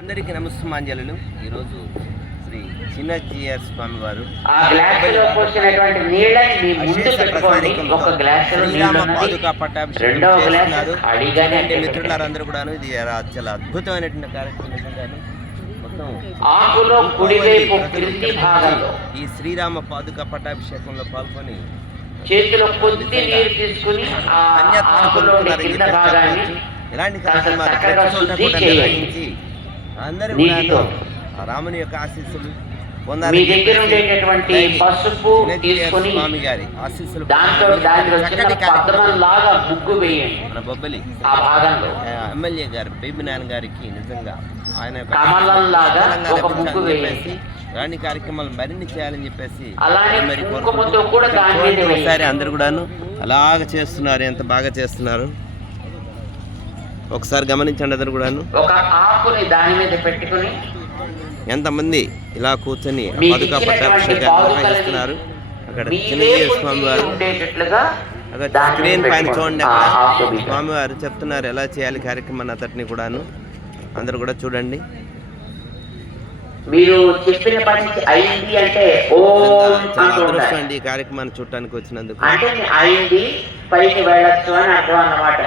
అందరికీ నమస్మాంజలు. ఈరోజు శ్రీ చిన్నజీయర్ స్వామి వారు పాదుకా పట్టాభిషేకం చేస్తున్నారు. మిత్రులందరూ కూడా ఇది చాలా అద్భుతమైనటువంటి కార్యక్రమం. నిజంగాను ఈ శ్రీరామ పాదుకా పట్టాభిషేకంలో పాల్గొని చేతిలో కొద్ది నీరు తీసుకుని ఇలాంటి కార్యక్రమాలు నిర్వహించి అందరూ కూడా రాముని యొక్క ఆశీస్సులు పొందాలి. మీ దగ్గర ఉండేటటువంటి పసుపు తీసుకొని స్వామి గారి ఆశీస్సులు లాగా ముగ్గు వేయండి. మన బొబ్బలి ఆ భాగంలో ఎమ్మెల్యే గారు బేబీ నాన్న గారికి నిజంగా ఆయన చెప్పేసి రాణి కార్యక్రమాలు మరిన్ని చేయాలని చెప్పేసి మరి ఒకసారి అందరు కూడాను అలాగ చేస్తున్నారు. ఎంత బాగా చేస్తున్నారు ఒకసారి గమనించండి. అందరు కూడాను ఒక ఆకుని దాని మీద పెట్టుకుని ఎంతమంది ఇలా కూర్చొని పాదుకా పట్టాభిషేకాలు నిర్వహిస్తున్నారు. అక్కడ చిన్నజీయర్ స్వామి వారు అక్కడ స్క్రీన్ పైన చూడండి. అక్కడ స్వామివారు చెప్తున్నారు ఎలా చేయాలి కార్యక్రమాన్ని అంతటిని కూడాను అందరు కూడా చూడండి. మీరు చెప్పిన పని అయింది అంటే చాలా అదృష్టం అండి ఈ కార్యక్రమాన్ని చూడటానికి వచ్చినందుకు. అంటే అయింది పైకి వెళ్ళొచ్చు అని అర్థం అన్నమాట.